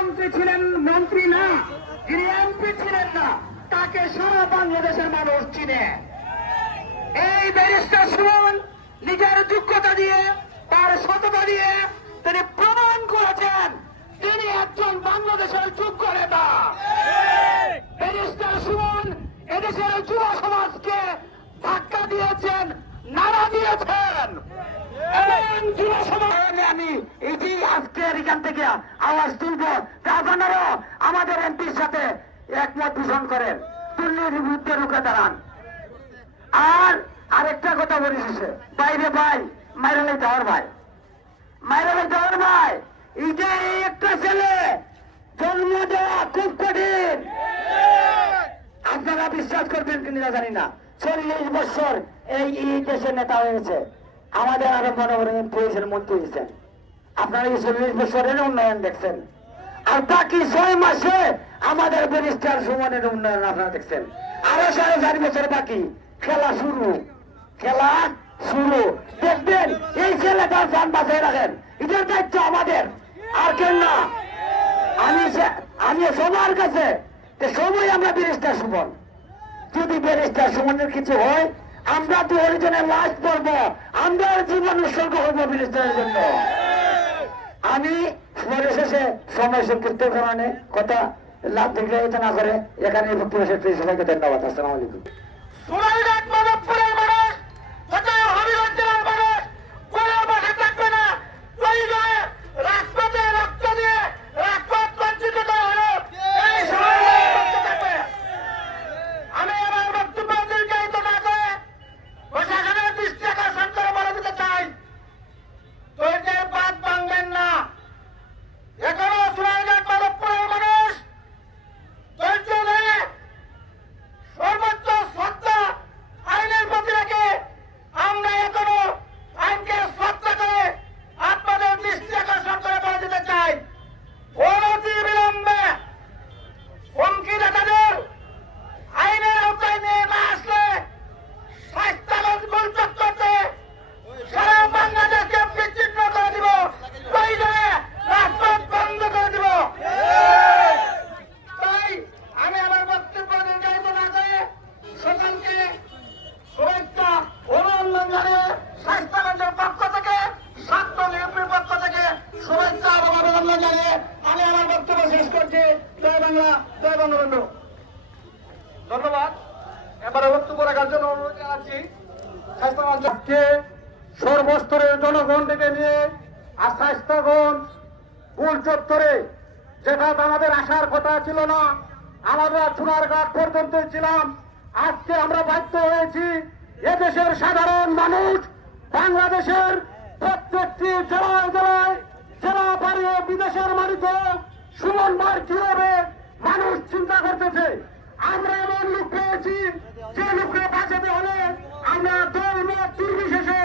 মন্ত্রী ছিলেন মন্ত্রী না, যিনি এমপি ছিলেন না, তাকে সারা বাংলাদেশের মানুষ চিনে। এই ব্যারিস্টার সুমন নিজের যোগ্যতা দিয়ে, তার সততা দিয়ে তিনি প্রমাণ করেছেন, তিনি একজন বাংলাদেশের যোগ্য নেতা। ব্যারিস্টার সুমন এদেশের যুব সমাজকে ধাক্কা দিয়েছেন, নাড়া দিয়েছেন। এবং যুব সমাজ আমি এটি আজকের এখান থেকে আওয়াজ তুলব। আপনারাও আমাদের এমপির সাথে একমত পোষণ করেন। দুর্নীতির বিরুদ্ধে রুখে দাঁড়ান। আর আরেকটা কথা বলি শেষে। বাইরে ভাই মাইরালে যাওয়ার ভাই। মাইরালে যাওয়ার ভাই। এইটা একটা ছেলে, জন্ম দেওয়া খুব কঠিন। আপনারা বিশ্বাস করবেন কিনা জানি না। চল্লিশ বছর এই দেশের নেতা হয়েছে আমাদের আরও মনে এমপি হয়েছেন মন্ত্রী হয়েছেন। আপনারা এই চল্লিশ বছরের উন্নয়ন দেখছেন। আর বাকি ছয় মাসে আমাদের ব্যারিস্টার সুমনের উন্নয়ন আপনারা দেখছেন। আরও সাড়ে চার বছর বাকি। খেলা শুরু। খেলা শুরু। দেখবেন, এই ছেলেটার যান বাঁচিয়ে রাখেন। এটার দায়িত্ব আমাদের। আর কেন না। আমি আমি সবার কাছে সময় আমরা ব্যারিস্টার সুমন। যদি ব্যারিস্টার সুমনের কিছু হয়, আমরা তো হরিজনের লাশ পড়ব। আমরা জীবন উৎসর্গ হব ব্যারিস্টারের জন্য। আমি পরিশেষে সময় সংক্ষিপ্ত কারণে কথা লাভ দীর্ঘায়িত না করে এখানে বক্তব্য শেষ। সবাইকে ধন্যবাদ আসসালামু আলাইকুম সোনারঘাট মাধবপুরের মানুষ তথা হবিগঞ্জ জেলার মানুষ কোনো বসে থাকবে না প্রয়োজনে রাজপথে রক্ত দিয়ে রাজপথ বঞ্চিত করা হলো এই সোনারঘাট বসে থাকবে আমি আমার বক্তব্য দীর্ঘায়িত না করে প্রশাসনের দৃষ্টি আকর্ষণ করে বলে দিতে চাই ধৈর্যের বাদ ভাঙবেন না এখনও সোনারঘাট মাধবপুরের মানুষ ধৈর্য ধরে সর্বোচ্চ শ্রদ্ধা আইনের প্রতি রেখে আমরা এখনও আইনকে শ্রদ্ধা করে আপনাদের দৃষ্টি আকর্ষণ করে বলে দিতে চাই অনতি বিলম্বে হুমকি দাতাদের আইনের আওতায় নিয়ে না আসলে স্বাস্থ্যগত গোলযোগ করতে সারা বাংলাদেশকে বিচ্ছিন্ন করে দিব প্রয়োজনে রাজপথ বন্ধ করে দিব তাই আমি আমার বক্তব্য দীর্ঘায়িত না করে সকলকে শুভেচ্ছা অভিনন্দন জানিয়ে স্বাস্থ্যগঞ্জের পক্ষ থেকে স্বাস্থ্য নিয়োগের পক্ষ থেকে শুভেচ্ছা এবং অভিনন্দন জানিয়ে আমি আমার বক্তব্য শেষ করছি জয় বাংলা জয় বঙ্গবন্ধু ধন্যবাদ এবারে বক্তব্য রাখার জন্য অনুরোধ জানাচ্ছি স্বাস্থ্যগঞ্জ আজকে সর্বস্তরের জনগণ থেকে নিয়ে আর স্বাস্থ্যগণ ভুল চত্বরে যেটা আমাদের আসার কথা ছিল না, আমরা চুনারঘাট পর্যন্ত ছিলাম। আজকে আমরা বাধ্য হয়েছি এদেশের সাধারণ মানুষ, বাংলাদেশের প্রত্যেকটি জেলায় জেলায় জেলা পাড়িয়ে বিদেশের মাটিতে সুমন ভাই কি হবে মানুষ চিন্তা করতেছে? আমরা এমন লোক পেয়েছি যে লোককে বাঁচাতে হলে আমরা দল নির্বিশেষে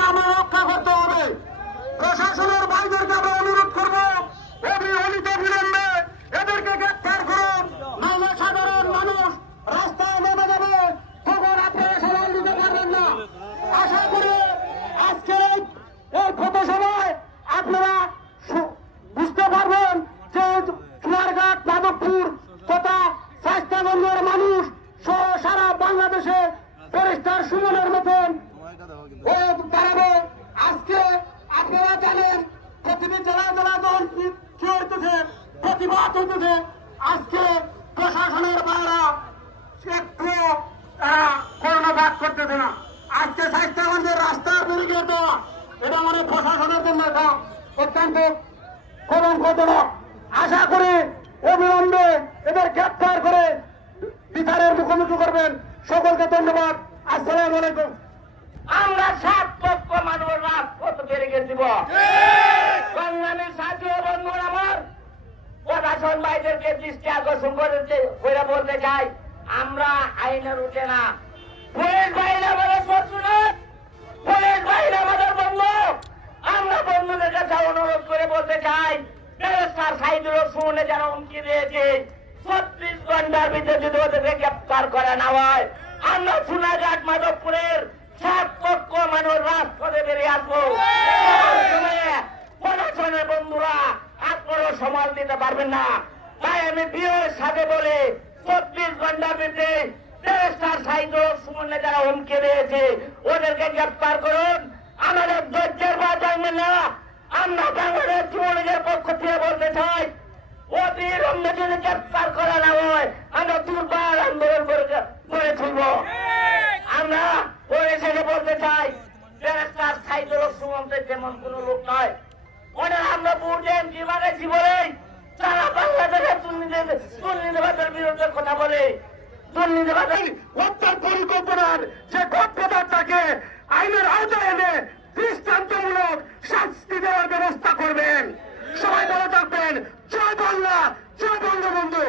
আমরা রক্ষা করতে হবে। প্রশাসনের ভাইদেরকে আমরা অনুরোধ করব অবি অনিত বিলম্বে এদেরকে গ্রেপ্তার করুন নাহলে সাধারণ মানুষ রাস্তায় নেমে যাবে তখন আপনারা সবাই দিতে পারবেন না আশা করি আজকে এই এই পথসভায় আপনারা সু- বুঝতে পারবেন যে চুয়ারঘাট মাধবপুর তথা স্বাস্থ্যগঞ্জের মানুষ সহ সারা বাংলাদেশে পরিষ্কার সুমনের মতন ও আজকে আপনারা জানেন প্রতিটি জেলায় জেলায় যখন কি হইতেছে, প্রতিবাদ হইতেছে, আজকে প্রশাসনের বাইরা একটু তারা কর্ণপাত করতেছে না। আজকে স্বাস্থ্যগঞ্জের রাস্তার ব্যারিকেড দেওয়া এটা মানে প্রশাসনের জন্য অত্যন্ত কলঙ্কজনক। আশা করি অবিলম্বে এদের গ্রেপ্তার করে বিচারের মুখোমুখি করবেন। সকলকে ধন্যবাদ। আসসালাম আলাইকুম। আমরা সাত পক্ষ মানুষ রাজপথ বেড়ে সংগ্রামী সাথী আমার প্রশাসন দৃষ্টি আকর্ষণ করে বলতে চাই, আমরা আইনের উঠে না। পুলিশ বাহিনী আমাদের শত্রু পুলিশ বাহিনী আমাদের বন্ধু। আমরা বন্ধুদের কাছে অনুরোধ করে বলতে চাই শুনে যেন হুমকি দিয়েছে, ছত্রিশ ঘণ্টার ভিতরে যদি ওদেরকে গ্রেপ্তার করা না আমরা সোনাঘাট মাধবপুরের সাত পক্ষ মানুষ রাজপথে বেরিয়ে আসব। প্রশাসনের বন্ধুরা কোনো সমাল দিতে পারবেন না। তাই আমি বিয়ের সাথে বলে চব্বিশ ঘণ্টার ভিতরে দেড়টার সাইকেল সুমনে যারা হুমকি দিয়েছে। ওদেরকে গ্রেপ্তার করুন। আমাদের ধৈর্যের বা জানবেন না। আমরা বাংলাদেশ যুবলীগের পক্ষ থেকে বলতে চাই অতি রম্য যদি গ্রেপ্তার করা না হয় তাকে আইনের আওতায় এনে দৃষ্টান্তমূলক শাস্তি দেওয়ার ব্যবস্থা করবেন। সবাই ভালো থাকবেন। জয় বাংলা, জয় বঙ্গবন্ধু।